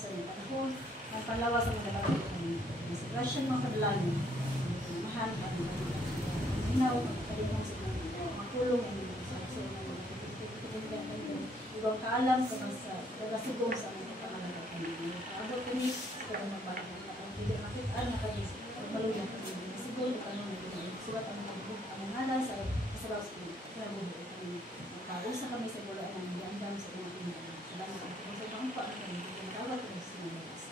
sa inyo panahon, ang panglawas sa mga dalawang sa Russian mga kadalanan, mahal, hinaw, pagkalimang sa mga makulong, ibang kaalam sa nagasugong sa mga pangalaga kami. Abot kami, pero mabalang na ang hindi makitaan na kami, malulang kami. Siguro kami, sulat ang ngalan sa kasaraw sa kinabuhi kami. Magkaroon kami sa bulaan ng diandam sa mga pinag. Salamat ang kami sa mga paano kami. Tawag kami sa mga labas.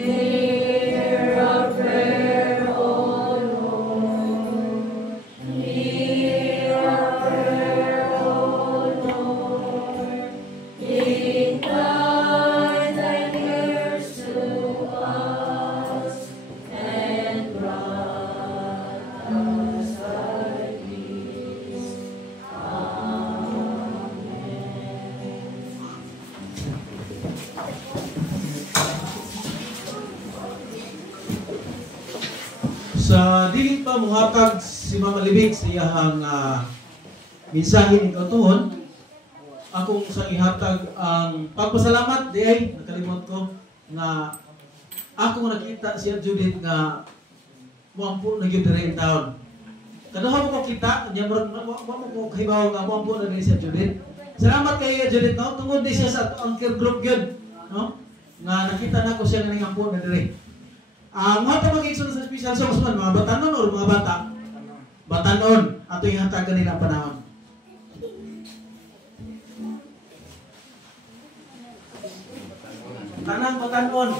Hear our prayer, O Lord. Hear our prayer, O Lord. Incline thine ears to us and grant us thy peace. Amen. Sa dili pa muhatag si Mama Libig sa iyang mensahe ni kautuhon, akong sa ihatag ang pagpasalamat diay nakalimot ko nga ako nakita siya Judith nga muampo na gyud diri in town. Kaduha mo ko kita, nya mo ko hibaw nga muampo na diri siya Judith. Salamat kay Judith no, tungod di siya sa anchor group gyud, no? Nga nakita nako siya nga ampo na diri. Mga tamag-igsunod sa special songs man, mga batanon o mga bata? Batanon. Ato yung hatag kanila panahon. Tanang batanon.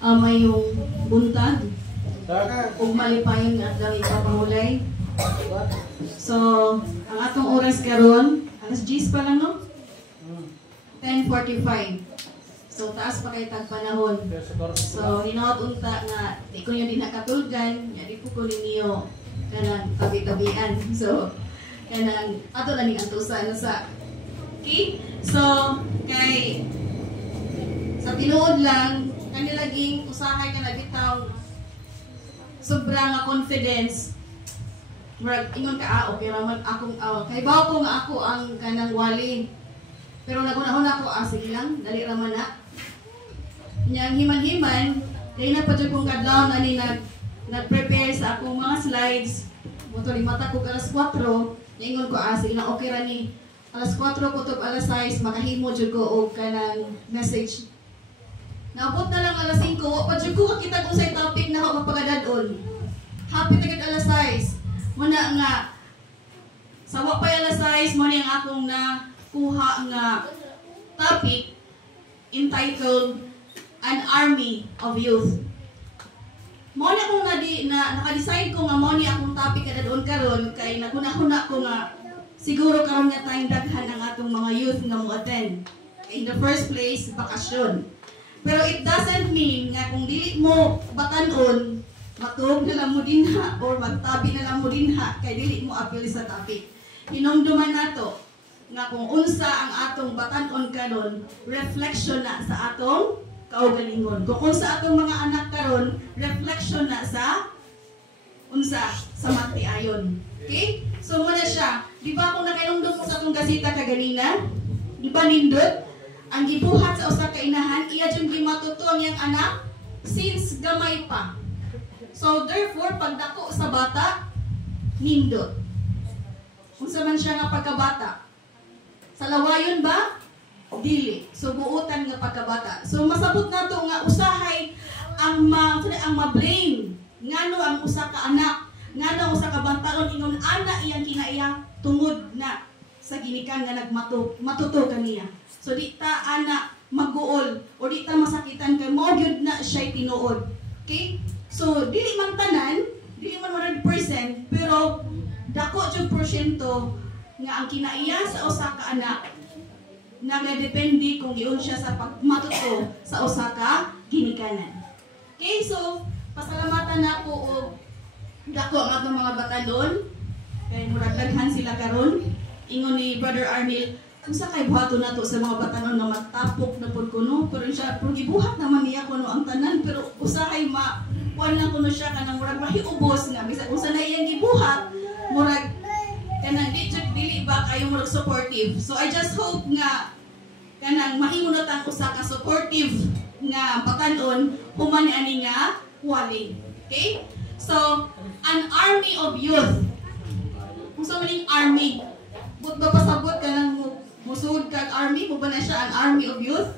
may yung buntag ug malipayon nga dali pa pangulay. So ang atong oras karon alas 10 pa lang no? 10:45. So taas pa kay tag panahon. So hinaot unta nga di ko yun din nakatulgan, nya di po ko ninyo kanang tabi-tabian. So kanang ato lang ang tusa ano sa okay? So kay sa tinuod lang kani laging usahay ka na bitaw sobra nga confidence. Murag ingon ka okay raman akong kay bawo ko nga ako ang kanang wali. Pero nagunahon ako, sige lang, dali raman na. Niyang himan-himan, kaya na pa dyan kong kadlaw na ni nag-prepare sa akong mga slides. Moto ni mata ko alas 4, naingon ko, sige lang, okay ra ni. Alas 4 kutob alas 6, makahimo dyan ko og kanang message. Naabot na lang alas 5, pa dyan ko kakita kung sa'y topic na ako mapagadadon. Happy tagad alas 6. Muna nga, sawa pa alas 6, muna yung akong na kuha nga topic entitled An Army of Youth. Mo na kung naka-decide ko nga mo ni akong topic kada doon karon kay naguna-huna ko nga siguro karon nga tayong daghan ang atong mga youth nga mo attend. In the first place, bakasyon. Pero it doesn't mean nga kung dili mo batanon, matug na lang mo dinha or magtabi na lang mo dinha kay dili mo apil sa topic. Hinumduman nato nga kung unsa ang atong batan-on karon reflection na sa atong kaugalingon. Kung unsa atong mga anak karon reflection na sa unsa sa matiayon. Okay? So muna siya. Di ba kung nakailungdom mo sa atong gasita kaganina? Di ba nindot? Ang gibuhat sa usa ka inahan, iya jud gimatuto ang iyang anak since gamay pa. So therefore pagdako sa bata nindot. Unsa man siya nga pagkabata? Sa lawayon ba? Dili. So buutan nga pagkabata. So masabot na to nga usahay ang ma-blame. Ngano ang usa ka anak, ngano ang usa ka bantaron ingon ana iyang kinaiya tungod na sa ginikan nga matuto kaniya. So di ta ana maguol o di ta masakitan kay mo gyud na siya tinuod. Okay? So dili man tanan, dili man 100%, pero dako jud porsyento nga ang kinaiya sa usa ka anak nagadepende kung giun siya sa pagmatuto sa usa ka ginikanan. Okay, so pasalamatan nako og dako ang atong mga batanon kay murag daghan sila karon. Ingon ni Brother Armil, unsa kay buhaton nato sa mga batanon nga matapok na pud kuno, pero siya pero gibuhat naman niya kuno ang tanan, pero usahay kuan lang kuno siya kanang murag mahiubos nga bisan unsa na iyang gibuhat murag kanang dili ba kayo murag supportive. So I just hope nga kanang mahimo na tang usa ka supportive nga batanon human ani nga wali. Okay? So an army of youth. Unsa man ning army? But ba pasabot kanang musud kag army mo ba na siya an army of youth?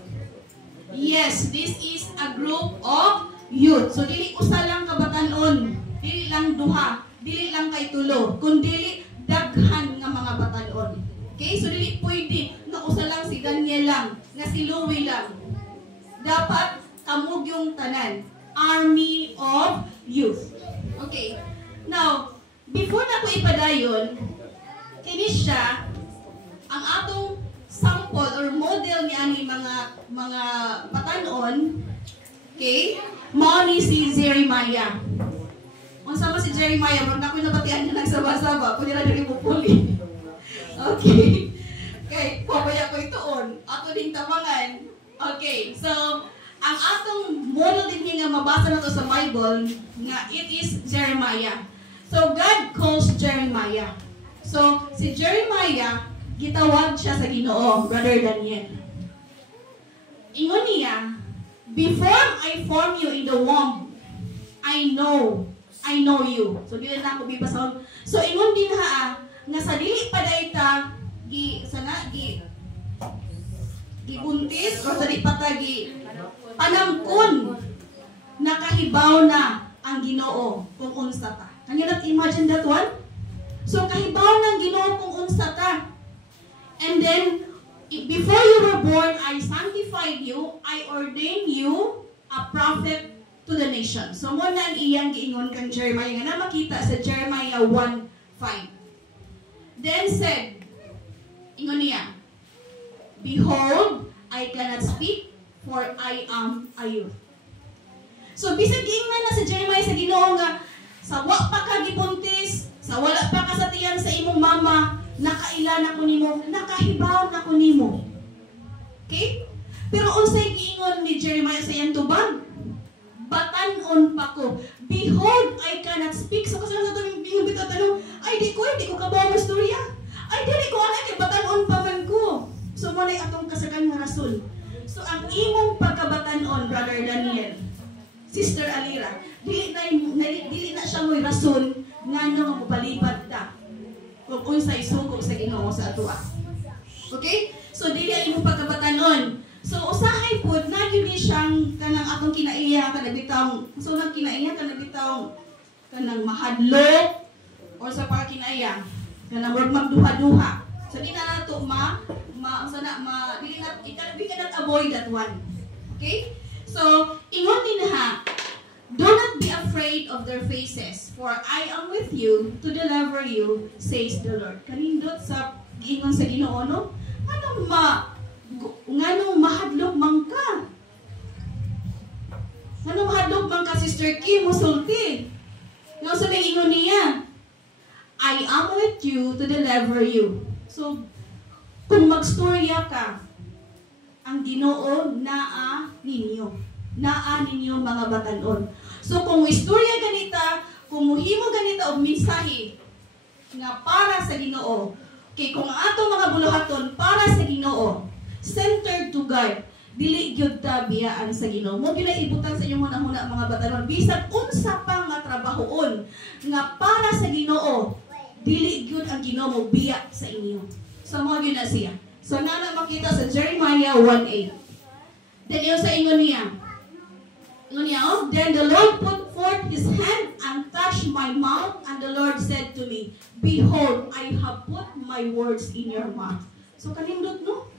Yes, this is a group of youth. So dili usa lang ka batanon, dili lang duha, dili lang kay tulo, kundi daghan nga mga batanon. Okay? So dili pwede nga usa lang si Daniel lang, nga si Louie lang. Dapat kamug yung tanan. Army of youth. Okay. Now, before na ko ipadayon, kini siya ang atong sample or model ni ani mga batanon. Okay? Mao ni si Jeremiah. Unsa ba si Jeremiah? Murag ako'y nabatian niya nagsaba-saba. Kunya na diri mo puli. Okay. Okay, pabaya ko itoon. Ato ding tamangan. Okay, so ang atong model din nga mabasa na to sa Bible nga it is Jeremiah. So God calls Jeremiah. So si Jeremiah gitawag siya sa Ginoo, Brother Daniel. Ingon niya, before I form you in the womb, I know you. So dili na ako bibasa. So ingon din nga sa dili pa dayta gibuntis o sa di pa ta panangkon nakahibaw na ang Ginoo kung unsa ta. Can you not imagine that one? So kahibaw ng Ginoo kung unsa ta. And then before you were born, I sanctified you, I ordained you a prophet to the nation. So mo na ang iyang giingon kang Jeremiah nga na makita sa Jeremiah 1:5. Then said, ingon niya, behold, I cannot speak, for I am a youth. So bisag giingnan na sa Jeremiah sa Ginoo nga sa wa pa ka gibuntis, sa wala pa ka sa tiyan sa imong mama, nakailan ako nimo, nakahibaw na ko nimo. Okay? Pero unsay giingon ni Jeremiah sa iyang tubag? Batan-on pa ko. Behold, I cannot speak. So kasi sa tuming bingon bitaw tanong, ay di ko kabaw mo istorya. Ay dili ko ana kay batan-on pa man ko. So mo nay atong kasagan nga rason. So ang imong pagkabatan-on, Brother Daniel, Sister Alira, dili na siya mo'y rason nga nga mapalipad ta kung unsay sugo sa Ginoo sa atoa. Okay? So dili ay imong pagkabatan-on. So usahay pod na gyud ni siyang kanang atong kinaiya kana bitaw. So nang kinaiya kana bitaw kanang mahadlok or sa pagkinaiya kanang wag magduha-duha. So di na nato dili na we cannot avoid that one. Okay? So ingon din ha, do not be afraid of their faces, for I am with you to deliver you, says the Lord. Kanindot sa giingon sa Ginoo no? Nganong mahadlok man ka? Nganong mahadlok man ka, Sister Kim, musulti? Nga sa ingon niya, I am with you to deliver you. So, kung magstorya ka, ang Ginoo naa ninyo mga batan-on. So, kung istorya ganita, kung muhimo ganita og mensahe nga para sa Ginoo, kay kung ato mga buluhaton para sa Ginoo, centered to God, dili gyud ta biyaan sa Ginoo. Mo ginaibutan sa inyong hunahuna mga batanon, bisan unsa pa nga trabahoon nga para sa Ginoo, dili gyud ang Ginoo mo biya sa inyo. So mo gyud na siya. So nana makita sa Jeremiah 1:8. Then yung sa ingon niya, then the Lord put forth his hand and touched my mouth, and the Lord said to me, behold, I have put my words in your mouth. So kanindot no?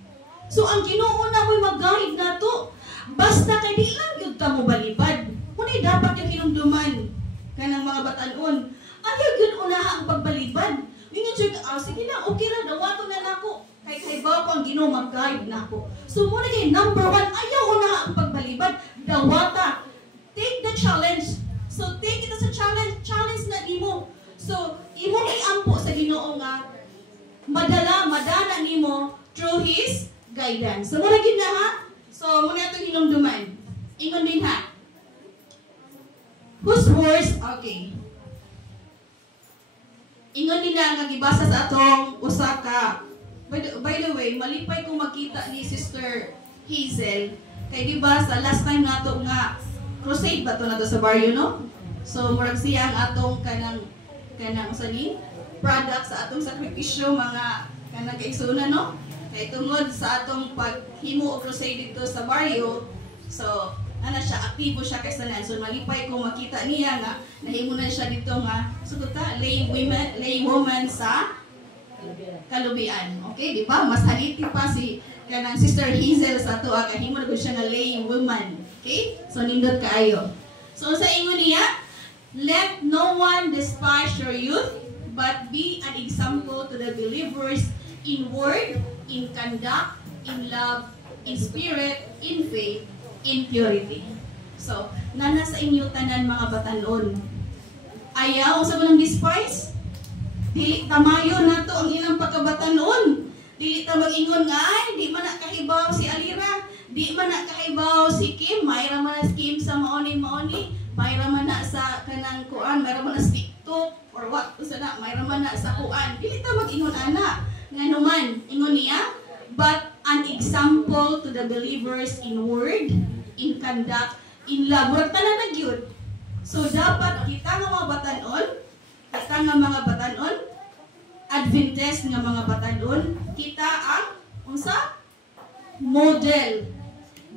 So ang Ginoo na mo'y mag-guide na to. Basta kay di lang yun ta mo balibad. Kunay dapat yung hinumduman kanang mga batan-on. Ayaw yun unaha ang pagbalibad. Yung check, sige na, okay na, dawato na nako. Kay bawa ko ang Ginoo mag-guide na ko. So muna kay number 1, ayaw unaha ang pagbalibad. Dawata. Take the challenge. So take it as a challenge. Challenge na nimo. So imo ni ampo sa Ginoo nga madana nimo through his guidance. So muna gid na ha. So muna itong hinumduman. Ingon din ha. Whose words? Okay. Ingon din na nga gibasa sa atong usa ka. By the way, malipay kong makita ni Sister Hazel. Kay di ba sa last time nato nga crusade ba to nato sa baryo no? So murag siya ang atong kanang usa ni product sa atong sakripisyo mga kanang kaigsunan no? Kay tungod sa atong paghimo og crusade dito sa baryo, so ana siya aktibo siya kay sanan. So malipay ko makita niya nga nahimo na siya dito nga suguta lay woman sa Kalubian. Okay, di ba? Mas haliti pa si kanang Sister Hazel sa ato kahimo na gud siya nga lay woman. Okay? So nindot kaayo. So sa ingon niya, let no one despise your youth, but be an example to the believers in word, in conduct, in love, in spirit, in faith, in purity. So, nana sa inyo tanan mga batan-on. Ayaw sa manang despise? Dili tamayo nato ang ilang pagkabatan-on. Dili ta mag-ingon nga, ay, di man nakahibaw si Alira, di man nakahibaw si Kim, mayra man na si Kim sa maoni, mayra man na sa kanang kuan, mayra man na sa TikTok, or what, usa na, mayra man na sa kuan. Dili ta mag-ingon ana. Nga naman, ingon niya, but an example to the believers in word, in conduct, in love. Murag tanan na gyud. So dapat kita nga mga batan-on, Adventist nga mga batan-on, kita ang unsa? Model,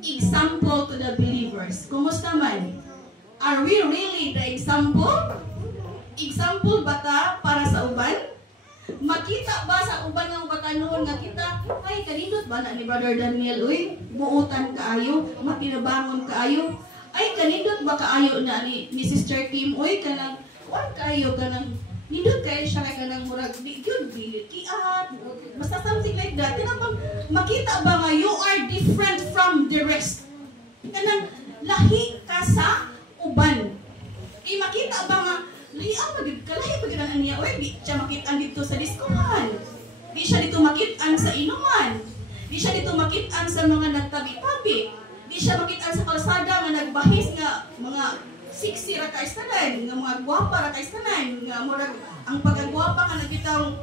example to the believers. Kumusta man? Are we really the example? Example bata para sa uban? Makita ba sa uban ng batanon nga kita, ay kanindot ba na ni Brother Daniel, uy, buutan kaayo, matinabangon kaayo, ay kanindot ba kaayo na ni Sister Kim, oy kanang kuan kayo kanang nindot kayo siya kay kanang murag good bilit kiat, basta something like that. Tinapang makita ba nga you are different from the rest, kanang lahi ka sa uban. Kay makita ba nga lahi pagid kalahi pagid ang niya, oy di siya makita dito sa diskohan, di siya dito makita sa inuman, di siya dito makita sa mga nagtabi-tabi, di siya makita sa kalsada nga nagbahis nga mga sexy ra kay tanan, nga mga gwapa ra kay tanan, nga murag ang pagagwapa nga nagitang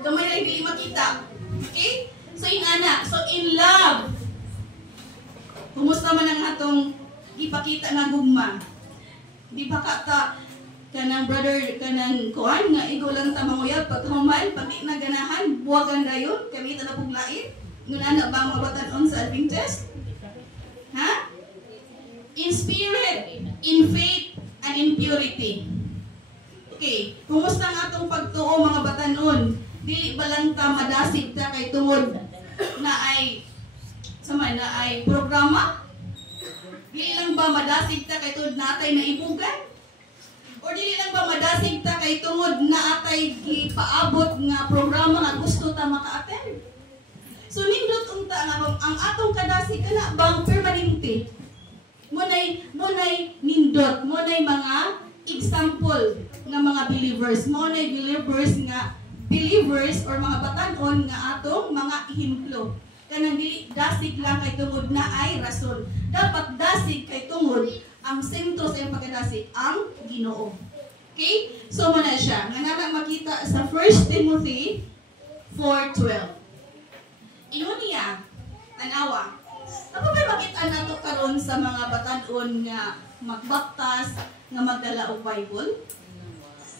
gamay ra dili makita. Okay? So inana, so in love. Kumusta man ang atong gipakita nga gugma? Di ba ka kanang brother kanang kuan nga igo lang ta manguyab paghuman pag di na ganahan buwagan dayon kami ta na puglain ngunana ba mga batan-on sa Adventist? Ha? In spirit, in faith, and in purity. Okay, kumusta ang atong pagtuo mga batan-on? Dili ba lang ta madasig ta kay tungod na ay programa? Dili lang ba madasig ta kay tungod na atay naibugan? O dili lang ba madasig ta kay tungod na atay gipaabot nga programa nga gusto ta maka-attend? So nindot unta nga ang atong kadasig kana bang permanente. Munay nindot, munay mga example nga mga believers, munay believers or mga batan-on nga atong mga ehemplo. Kanang dili dasig lang kay tungod na ay rason. Dapat dasig kay tungod ang sentro sa iyang pagkadasig ang Ginoo. Okay? So muna siya. Nga nalang makita sa 1 Timothy 4:12. Ingon niya, tanawa. Ano ba makita nato karon sa mga batan-on nga magbaptas, nga magdala og Bible?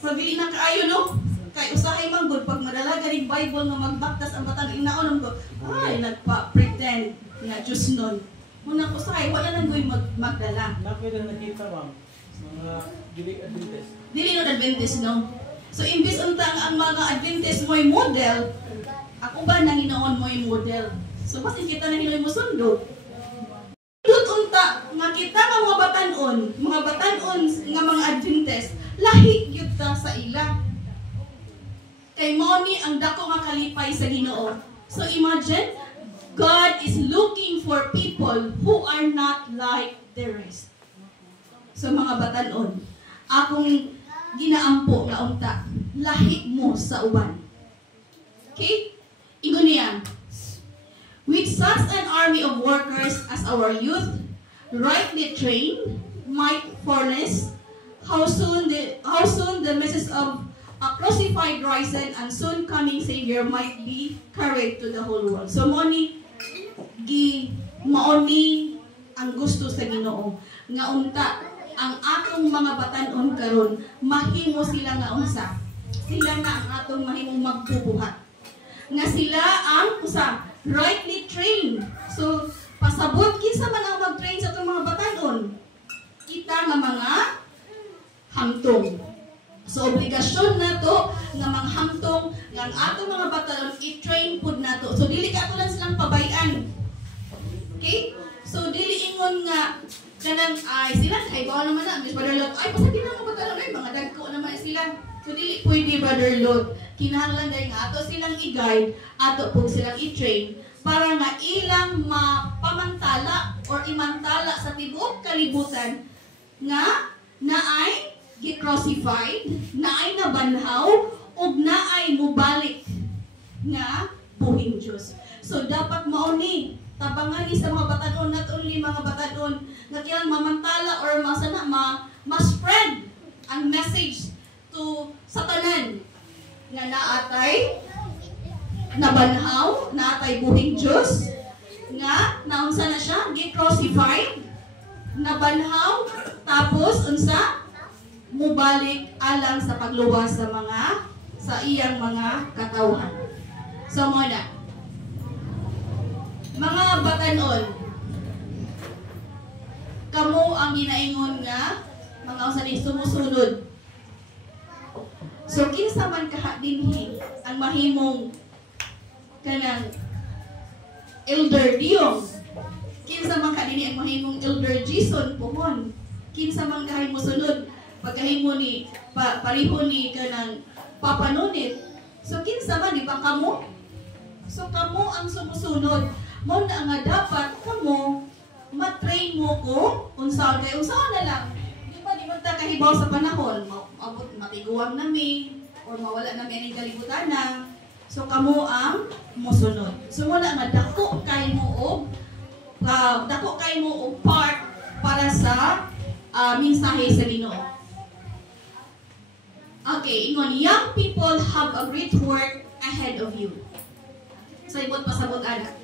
Pero dili na kaayo no? Kay usahay man gud pag madala ganing Bible nga magbaptas ang batan inaon ko. Ay nagpa-pretend nga Diyos nun. Muna ko usahay wala nang goy magdala. Napay na nakita ma'am mga dili Adventist. Dili no Adventist no. So imbis unta ang mga Adventist mo'y model, ako ba nang hinoon mo'y model. So basin kita na hinoy mo sundo. Dut unta nga kita nga mga batan-on nga mga Adventist, lahi gyud ta sa ila. Kay mao ni ang dako nga kalipay sa Ginoo. So imagine, God is looking for people who are not like the rest. So mga batan-on, akong ginaampo nga unta, lahi mo sa uban. Okay? Ingon niya, with such an army of workers as our youth, rightly trained, might furnish, how soon the message of a crucified, risen, and soon coming Savior might be carried to the whole world. So maoni ang gusto sa Ginoo nga unta ang atong mga batan-on karon mahimo sila nga unsa. Sila na ang atong mahimong magbubuhat. Nga sila ang rightly trained. So, pasabot kinsa man ang mag-train sa itong mga batan-on? Kita nga mga hamtong. So, obligasyon na to nga mga hamtong nga ang atong mga batan-on i-train pud na to. So, dili ka lang silang pabayan. Okay? So, dili ingon nga kanang ay sila kay bawa naman na Miss Brother Lot ay pasagi na mga batan-on ay mga dagko naman sila. So, dili pwede Brother Lot. Kinahanglan dahil nga ato silang i-guide, ato po silang i-train para nga ilang mapamantala or imantala sa tibuok kalibutan nga naay gi-crucified, naay nabanhaw, ug naay mubalik nga buhing Diyos. So dapat mauni tabangan ni sa mga batan-on, not only mga batan-on nga kailang mamantala or ma-spread ang message to sa tanan nga naatay nabanhaw, naatay buhing Diyos, nga naunsa na siya, gi-crucified, nabanhaw, tapos unsa mubalik alang sa pagluwas sa iyang mga katawhan. So muna, mga batan-on, kamo ang ginaingon nga mga usahay sumusunod. So kinsa man kaha dinhi ang mahimong kanang elder diyong Kinsa man kanini ang mahimong Elder Jason pohon. Kinsa man kahimo sunod pagkahimo ni pareho ni kanang papanunit. So kinsa man di ba kamo? So kamo ang sumusunod. Mo na nga dapat kamo matrain mo ko unsaon na lang. Di man ta kahibaw sa panahon, abot matiguang nami or mawala na may kalibutan na. So kamo ang mosunod. So mo na nga dako kay mo og part para sa mensahe sa Ginoo. Okay, ingon, young people have a great work ahead of you. So ibot pasabot anak.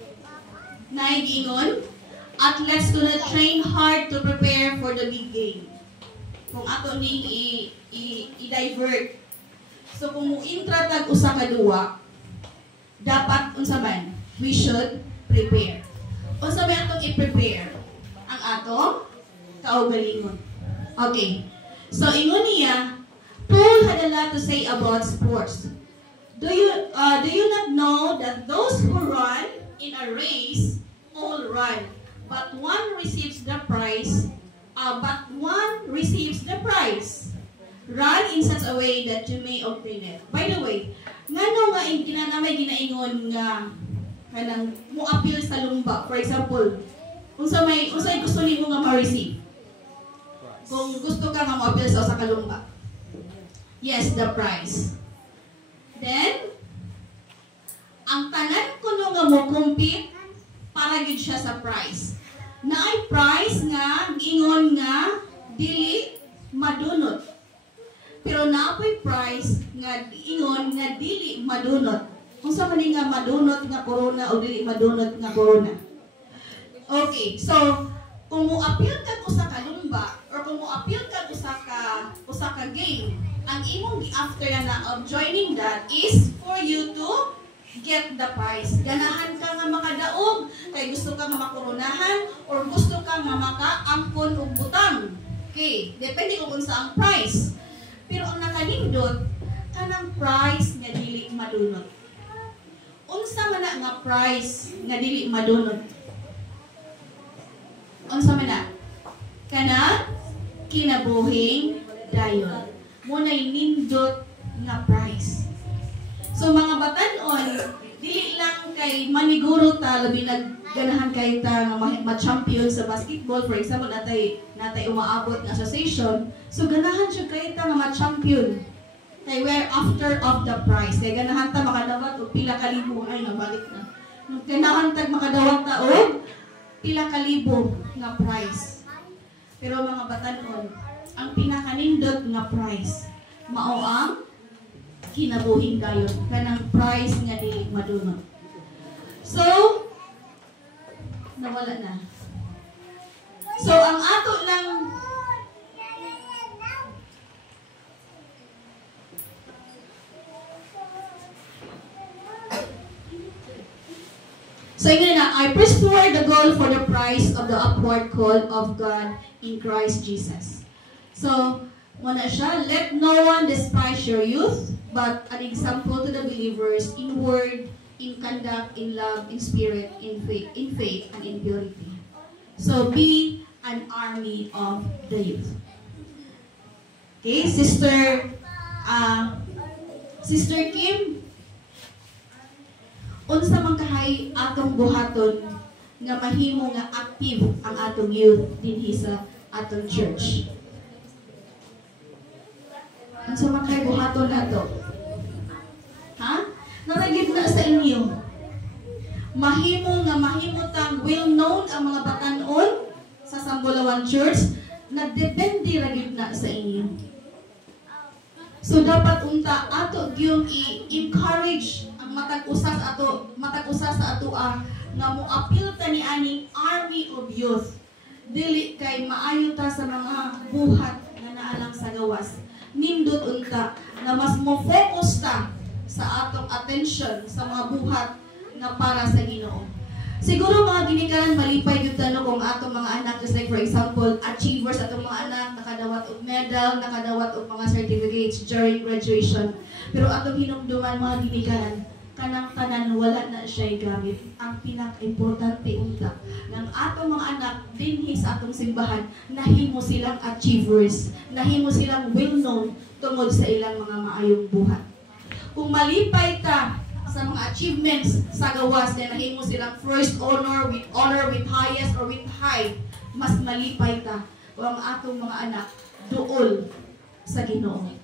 Naigingon, athletes do not train hard to prepare for the big game. Kung ato ning i-divert. So kung muintra tag usa ka duwa, dapat unsa man, we should prepare. Unsa man atong i-prepare? Ang atong kaugalingon. Okay. So ingon niya, Paul had a lot to say about sports. Do you not know that those who run in a race all run, but one receives the prize. Run in such a way that you may obtain it. By the way, ngano nga kinanamay ginaingon nga kanang mo-appeal sa lumba. For example, unsay gusto nimo nga ma-receive? Kung gusto ka nga mo-appeal sa usa ka lumba. Yes, the prize. Then, ang tanan kuno nga mo compete para gid siya sa prize. Naay prize nga gingon nga dili madunot. Pero napoy prize nga ingon nga dili madunot. Unsa man nga madunot nga corona o dili madunot nga corona. Okay, so kung mo appeal ka usa ka lumba or kung mo appeal ka usa ka game, ang imong after na of joining that is for you to get the prize. Ganahan ka nga makadaog, kay gusto ka nga makoronahan, or gusto ka nga makaangkon og butang. Okay, depende kung unsa ang prize. Pero ang nakalindot, kanang prize nga dili madunot. Unsa man nga prize nga dili madunot? Unsa man na? Kana kinabuhing dayon. Muna'y nindot nga prize. So mga batan-on, dili lang kay maniguro ta labi nagganahan kay ta nga ma-champion sa basketball. For example, natay umaabot nga association. So ganahan siya kay ta nga ma-champion. Kay we're after of the prize. Kay ganahan ta makadawat og pila ka libo ay nabalik na. Ganahan ta makadawat ta og pila ka libo nga prize. Pero mga batan-on, ang pinakanindot nga prize mao ang kinabuhing dayon, kanang prize nga dili madunot. So nawala na. So ang ato lang So yun na, I press toward the goal for the prize of the upward call of God in Christ Jesus. So, muna siya, let no one despise your youth, but an example to the believers in word, in conduct, in love, in spirit, in faith, and in purity. So, be an army of the youth. Okay, Sister Kim, unsa man kahay atong buhaton nga mahimo nga active ang atong youth dinhi sa atong church. Unsa man kahay buhaton nato? Ha? Naragid na sa inyo. Mahimutang well-known ang mga batan-on sa Sambulawan Church, nagdepende ragid na sa inyo. So dapat unta ato gyud i-encourage ang matag-usa sa ato nga mo-appeal ta ni aning army of youth. Dili kay maayo ta sa mga buhat nga naalang sa gawas. Nindot unta na mas mo-focus ta sa atong attention sa mga buhat nga para sa Ginoo. Siguro mga ginikanan malipay gyud tano kung atong mga anak, just like for example, achievers atong mga anak nakadawat og medal, nakadawat og mga certificates during graduation. Pero atong hinumduman mga ginikanan, kanang tanan wala na siya gamit. Ang pinaka-importante unta ng atong mga anak dinhi sa atong simbahan, nahimo silang achievers, nahimo silang well-known tungod sa ilang mga maayong buhat. Kung malipay ta sa mga achievements sa gawas na nahimo silang first honor with highest or with high, mas malipay ta kung ang atong mga anak duol sa Ginoo.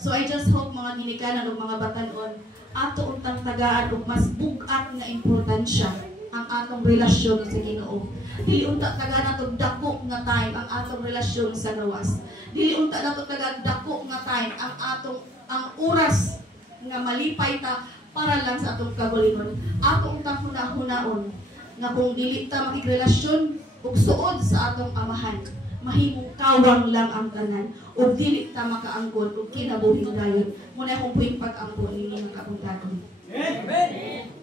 So I just hope mga ginikanan o mga batanon, ato untang tagaan og mas bugat nga importansya ang atong relasyon sa Ginoo. Dili unta tagaan nato dako nga time ang atong relasyon sa gawas. Dili unta nato tagaan dako nga time ang oras nga malipay ta para lang sa atong kagalingon. Ato untang hunahunaon nga kung dili ta makigrelasyon og suod sa atong amahan, mahimong kawang lang ang tanan o dili ta makaangkon og kinabuhi dayon. Muna akong puwing pag-angkon ninyo ng kapuntagon. Amen.